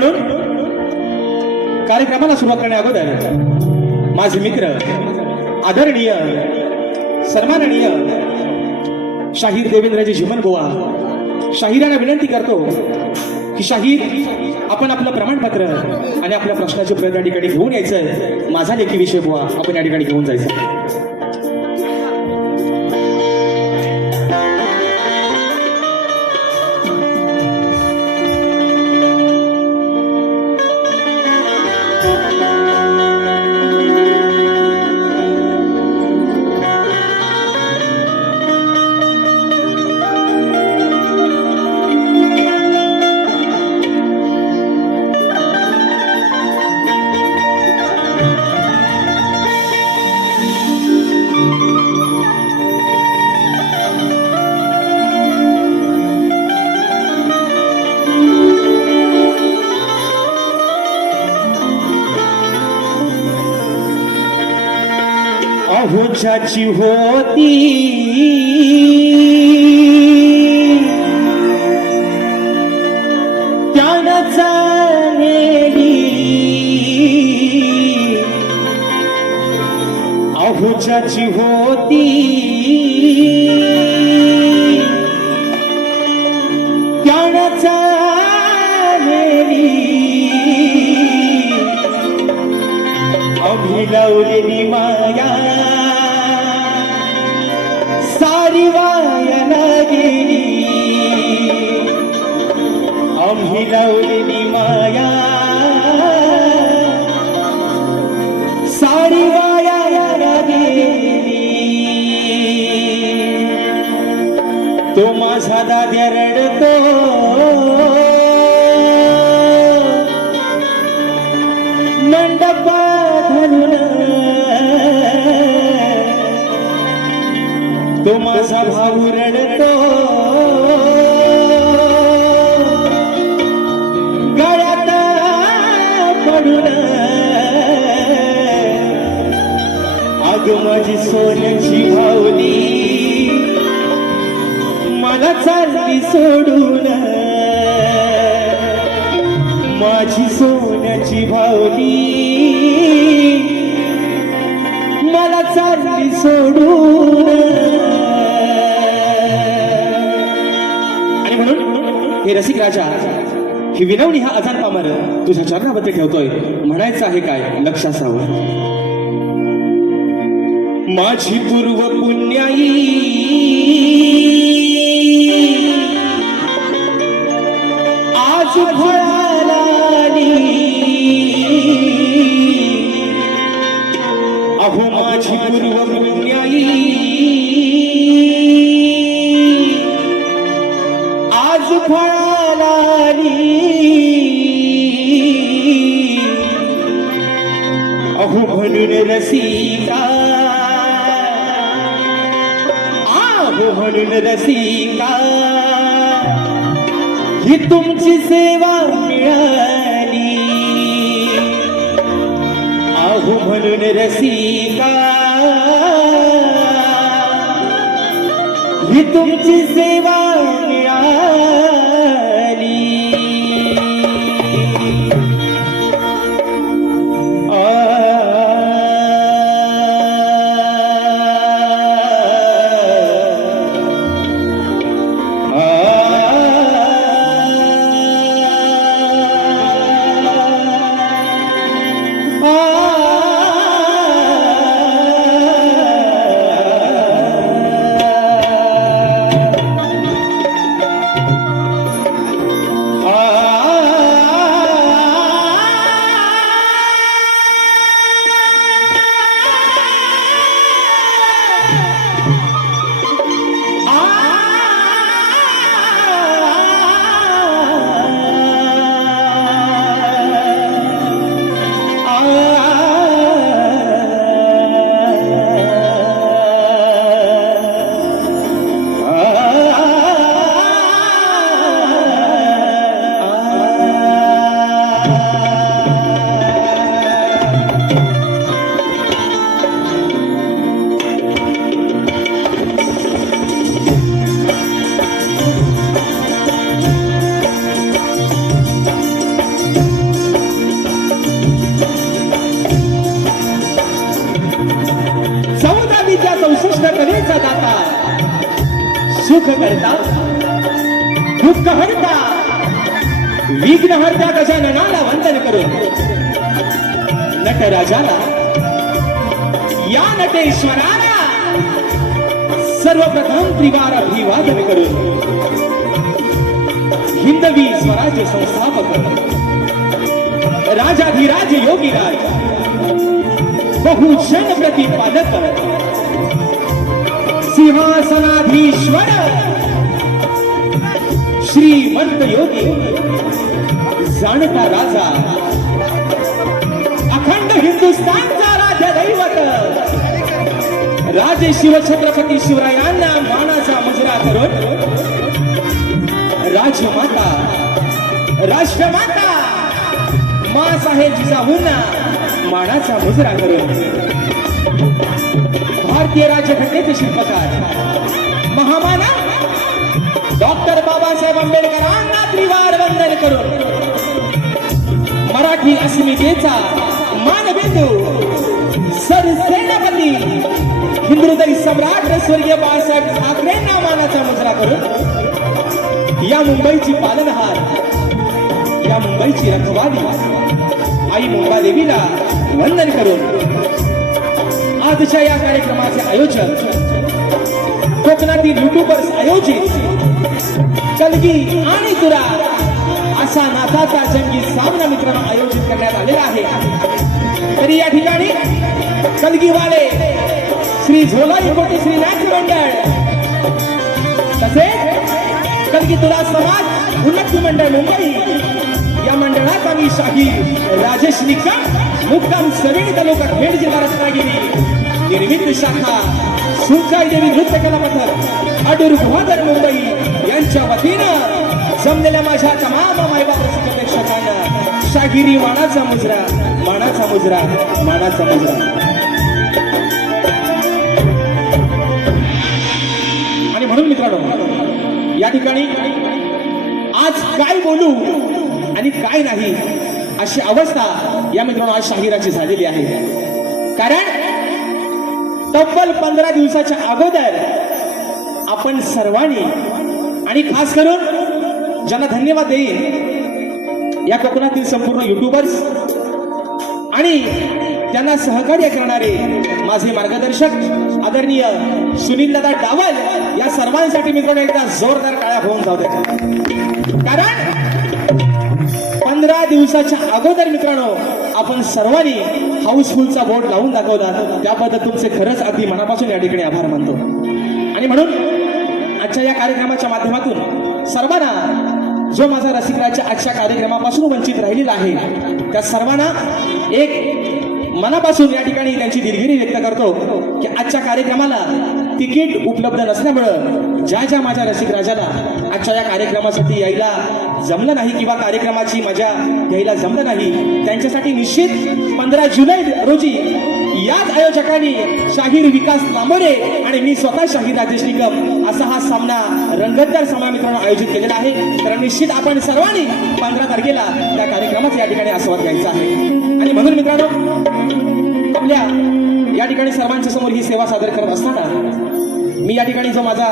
म्हणून कार्यक्रमाला सुरुवात करण्या अगोदर माझे मित्र आदरणीय सन्माननीय शाहीर देवेंद्रजी झिमन गोवा शाहिराला विनंती करतो की शाहीर आपण आपलं प्रमाणपत्र आणि आपल्या प्रश्नाचे प्रयत्न या ठिकाणी घेऊन यायचं. माझा लेखी विषय बुवा आपण या ठिकाणी घेऊन जायचं. अहुच्याची होती. त्यानं चालेली अहुच्याची होती. त्यानं चालेली अभिलवलेली मा अभिलवलेली माया. सारी वायाला गेली तो माझा दाद्या रडतो. मंडपा धरून तो माझा भाऊ रडतो. माझी सोन्याची भावली. मला चालली सोडून. आणि म्हणून हे रसिक राजा ही विनवणी हा आजार पामर तुझ्या चरणामध्ये ठेवतोय. म्हणायचं आहे काय? लक्ष असावं माझी पूर्व पुण्याई. आज अहो म्हणून रसिका. आहो म्हणून रसिका. ही तुमची सेवा मिळाली. आहू म्हणून रसिका. ही तुमची सेवा करता दुःख हरता विघ्न हरता गजाननाला वंदन करून नटराजाला या नटेश्वराला सर्वप्रथम त्रिवार अभिवादन करून हिंदवी स्वराज्य संस्थापक राजाधिराज योगीराज बहुजन प्रतिपादक सिंहासनाधीश्वर श्रीमंत योगी जाणता राजा अखंड हिंदुस्थानचा राजा दैवत राजे शिवछत्रपती शिवरायांना मानाचा मुजरा करून राजमाता राष्ट्रमाता मा साहेब जिजाऊंना मानाचा मुजरा करून भारतीय राज्यघटनेचे शिल्पकार. महामाना डॉक्टर बाबासाहेब आंबेडकरांना त्रिवार वंदन करून. मराठी अस्मितेचा मानबिंदू. सरसेनापती हिंदुदयी सम्राट स्वर्गीय बाळासाहेब ठाकरेंना मानाचा मुजरा करून या मुंबईची पालनहार या मुंबईची रखवाली आई मुंबादेवीला वंदन करून आजच्या या कार्यक्रमाचे आयोजक कोकणातील युट्यूबर्स आयोजित चलगी आणि तुरा असा नाताचा जंगी सामना मित्रांनो आयोजित करण्यात आलेला आहे. तरी या ठिकाणी कलगीवाले श्री झोलाई कोटी श्री नाथ मंडळ तसेच कलगी तुला समाज उन्नती मंडळ मुंबई या मंडळात आम्ही शाही राजेश निकम मुक्काम सवेणी तालुका खेड जिल्हा रत्नागिरी निर्मित शाखा सुनसाई देवी नृत्य कला पथक अडूर गुहागर मुंबई यांच्या वतीनं जमलेल्या माझ्या तमाम मायबाप प्रेक्षकांना शागिरी मानाचा मुजरा मानाचा मुजरा मानाचा मुजरा. आणि म्हणून मित्रांनो या ठिकाणी आज काय बोलू आणि काय नाही अशी अवस्था या मित्रांनो आज शाहिराची झालेली आहे. कारण तब्बल पंधरा दिवसाच्या अगोदर आपण सर्वांनी आणि खास करून ज्यांना धन्यवाद देईन या कोकणातील संपूर्ण युट्यूबर्स आणि त्यांना सहकार्य करणारे माझे मार्गदर्शक आदरणीय सुनील दादा डावल या सर्वांसाठी मित्रांनो एकदा जोरदार काळ्या होऊन जाऊ द्या. कारण पंधरा दिवसाच्या अगोदर मित्रांनो आपण सर्वांनी हाऊसफुलचा बोर्ड लावून दाखवला त्याबद्दल तुमचे खरंच अगदी मनापासून या ठिकाणी आभार मानतो. आणि म्हणून आजच्या या कार्यक्रमाच्या माध्यमातून सर्वांना जो माझा रसिकराच्या आजच्या कार्यक्रमापासून वंचित राहिलेला आहे त्या सर्वांना एक मनापासून या ठिकाणी त्यांची दिलगिरी व्यक्त करतो की आजच्या कार्यक्रमाला तिकीट उपलब्ध नसल्यामुळं ज्या ज्या माझ्या रसिक राजाला आजच्या या कार्यक्रमासाठी यायला जमलं नाही किंवा कार्यक्रमाची मजा घ्यायला जमलं नाही त्यांच्यासाठी निश्चित पंधरा जुलै रोजी याच आयोजकांनी शाहीर विकास लांबोरे आणि मी स्वतः शाहीर राजेश निकम असा हा सामना रंगतदार सामना मित्रांनो आयोजित केलेला आहे. तर निश्चित आपण सर्वांनी पंधरा तारखेला त्या कार्यक्रमाचा या ठिकाणी आस्वाद घ्यायचा आहे. आणि म्हणून मित्रांनो या ठिकाणी सर्वांच्या समोर ही सेवा सादर करत असताना मी या ठिकाणी जो माझा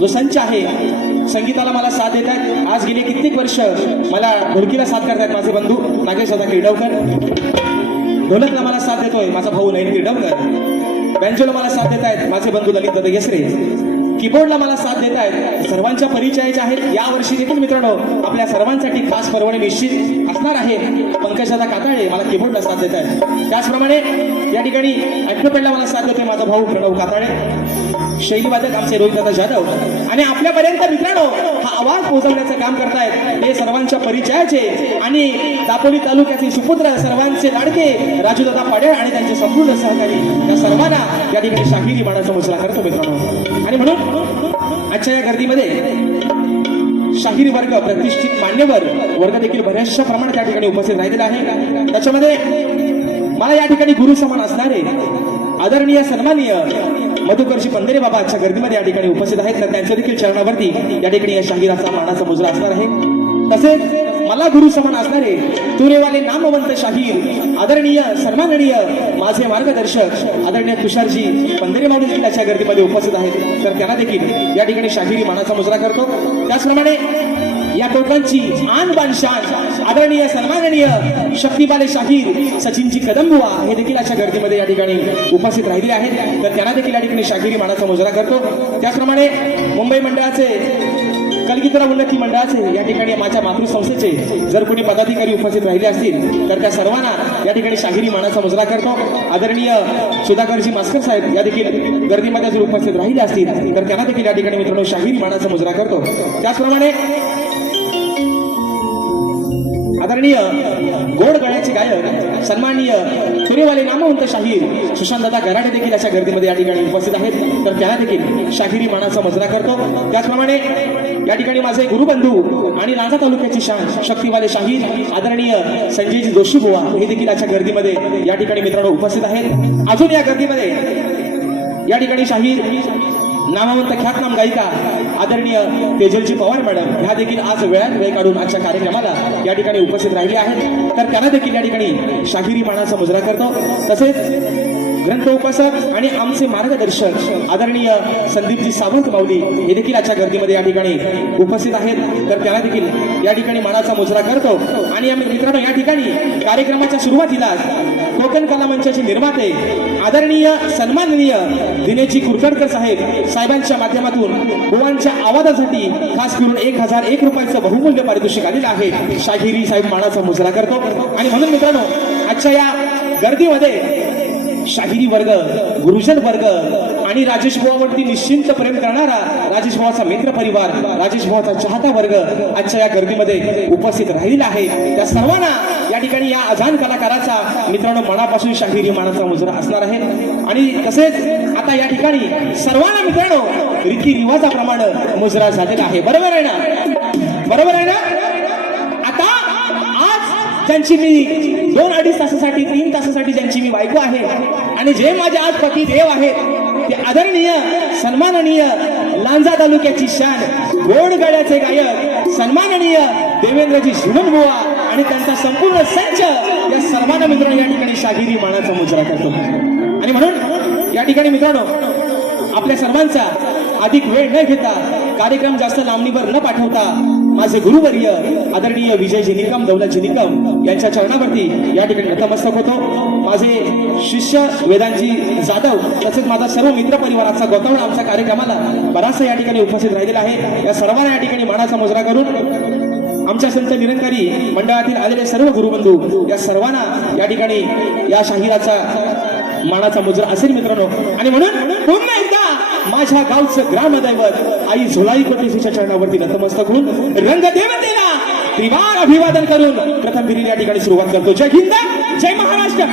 जो संच आहे संगीताला मला साथ देत आहेत. आज गेले कित्येक वर्ष मला ढोलकीला साथ करत आहेत माझे बंधू नागेश दादा किर्डवकर. ढोलकला मला साथ देतोय माझा भाऊ नयन किर्डवकर. बँजोला मला साथ देत आहेत माझे बंधू ललित दादा येसरे. कीबोर्डला मला साथ देत आहेत. सर्वांच्या परिचयाचे आहेत. या वर्षी देखील मित्रांनो आपल्या सर्वांसाठी खास पर्वणी निश्चित असणार आहे. पंकजदादा काताळे मला कीबोर्डला साथ देत आहेत. त्याचप्रमाणे या ठिकाणी ऍक्रोपेडला मला साथ देतोय माझा भाऊ प्रणव काताळे. शैलीवादक आमचे रोहितदादा जाधव आणि आपल्यापर्यंत मित्रांनो हा आवाज पोहोचवण्याचं काम करतायत. हे सर्वांच्या परिचयाचे आणि दापोली तालुक्याचे सुपुत्र सर्वांचे लाडके राजूदादा पाडेळ आणि त्यांचे संपूर्ण सहकारी या सर्वांना या ठिकाणी शाहिरी बाणाचा मुजरा करतो मित्रांनो. आणि म्हणून आजच्या या गर्दीमध्ये शाहीर वर्ग प्रतिष्ठित मान्यवर वर्ग देखील बऱ्याचशा प्रमाणात त्या ठिकाणी उपस्थित राहिलेला आहे त्याच्यामध्ये मला या ठिकाणी गुरु समान असणारे आदरणीय सन्माननीय मधुकरशी पंधरे बाबा आजच्या गर्दीमध्ये या ठिकाणी उपस्थित आहेत. तर त्यांच्या देखील चरणावरती या ठिकाणी या शाहीर मानाचा मुजरा असणार आहे. तसेच मला गुरु समान असणारे तुरेवाले नामवंत शाहीर आदरणीय सन्माननीय माझे मार्गदर्शक आदरणीय तुषारजी पंधरे बाबा देखील याच्या गर्दीमध्ये उपस्थित आहेत. तर त्यांना देखील या ठिकाणी शाहिरी मानाचा मुजरा करतो. त्याचप्रमाणे या टोकांची आन बान शान आदरणीय सन्माननीय शक्तिपाले शाहीर सचिनजी कदमबुवा हे देखील अशा गर्दीमध्ये या ठिकाणी उपस्थित राहिलेले आहेत. तर त्यांना देखील या ठिकाणी शाहिरी मानाचा मुजरा करतो. त्याचप्रमाणे मुंबई मंडळाचे कलगीधरा उन्नती मंडळाचे या ठिकाणी माझ्या मातृसंस्थेचे जर कोणी पदाधिकारी उपस्थित राहिले असतील तर त्या सर्वांना या ठिकाणी शाहिरी मानाचा मुजरा करतो. आदरणीय सुधाकरजी मास्कर साहेब या देखील गर्दीमध्ये जर उपस्थित राहिले असतील तर त्यांना देखील या ठिकाणी मित्रांनो शाहिरी मानाचा मुजरा करतो. त्याचप्रमाणे आदरणीय गोड गळ्याचे गायक सन्माननीय सुरेवाले नामवंत शाहीर सुशांत दादा गराडे देखील अशा गर्दीमध्ये या ठिकाणी उपस्थित आहेत. तर त्यांना देखील शाहिरी मानाचा मजरा करतो. त्याचप्रमाणे या ठिकाणी माझे गुरुबंधू आणि राजा तालुक्याचे शान शक्तिवाले शाहीर आदरणीय संजयजी जोशी बुवा हे देखील अशा गर्दीमध्ये या ठिकाणी मित्रांनो उपस्थित आहेत. अजून या गर्दीमध्ये या ठिकाणी शाहीर नामवंत ख्यातनाम गायिका आदरणीय तेजलजी पवार मॅडम ह्या देखील आज वेळात वेळ काढून आजच्या कार्यक्रमाला या ठिकाणी उपस्थित राहिले आहेत. तर त्यांना देखील या ठिकाणी शाहिरी मानाचा मुजरा करतो. तसेच ग्रंथ उपासक आणि आमचे मार्गदर्शक आदरणीय संदीपजी सावंत माऊली हे देखील आजच्या गर्दीमध्ये या ठिकाणी उपस्थित आहेत. तर त्यांना देखील या ठिकाणी मानाचा मुजरा करतो. आणि आम्ही मित्रांनो या ठिकाणी कार्यक्रमाच्या सुरुवातीला कोकण कला मंचाचे निर्माते आदरणीय सन्माननीय दिनेशजी कुरकडकर साहेब साहेबांच्या माध्यमातून गोवांच्या आवाजासाठी खास करून एक हजार एक रुपयाचं बहुमूल्य पारितोषिक आलेलं आहे. शाहिरी साहेब मानाचा मुजरा करतो. आणि म्हणून मित्रांनो आजच्या या गर्दीमध्ये शाहिरी वर्ग गुरुजन वर्ग आणि राजेश भावावरती निश्चिंत प्रेम करणारा राजेश भावाचा मित्र परिवार राजेश भावाचा चाहता वर्ग आजच्या या गर्दीमध्ये उपस्थित राहिलेला आहे. त्या सर्वांना ठिकाणी या अजान कलाकाराचा मित्रांनो मनापासून शाहिरी मानाचा मुजरा असणार आहे. आणि तसेच आता या ठिकाणी सर्वांना मित्रांनो रीतीरिवाजाप्रमाणे मुजरा झालेला आहे. बरोबर आहे ना? बरोबर आहे ना? आता आज ज्यांची मी दोन अडीच तासासाठी तीन तासासाठी ज्यांची मी बायको आहे आणि जे माझे आज पती देव आहेत ते आदरणीय सन्माननीय लांजा तालुक्याची शान गोड गळ्याचे गायक सन्माननीय देवेंद्रजी बुवा आणि त्यांचा संपूर्ण संच या सर्वांना मित्रांनो या ठिकाणी शागिरी मानाचा मुजरा करतो. आणि म्हणून या ठिकाणी मित्रांनो आपल्या सर्वांचा अधिक वेळ न घेता कार्यक्रम जास्त लांबणीवर न पाठवता माझे गुरुवर्य आदरणीय विजय निकम दौलत निकम यांच्या चरणावरती या ठिकाणी नतमस्तक होतो. माझे शिष्य वेदांजी जाधव तसेच माझा सर्व मित्र परिवाराचा गौतम आमच्या कार्यक्रमाला बराचसा या ठिकाणी उपस्थित राहिलेला आहे. या सर्वांना या ठिकाणी मानाचा मुजरा करून आमच्या संत निरंकारी मंडळातील आलेले सर्व गुरुबंधू या सर्वांना या ठिकाणी या शाहिराचा मानाचा मुजरा असेल मित्रांनो. आणि म्हणून पुन्हा एकदा माझ्या गावचं ग्रामदैवत आई झोलाई कोटेशीच्या चरणावरती नतमस्तक होऊन रंगदेवतेला त्रिवार अभिवादन करून प्रथम फेरीला या ठिकाणी सुरुवात करतो. जय हिंद जय महाराष्ट्र.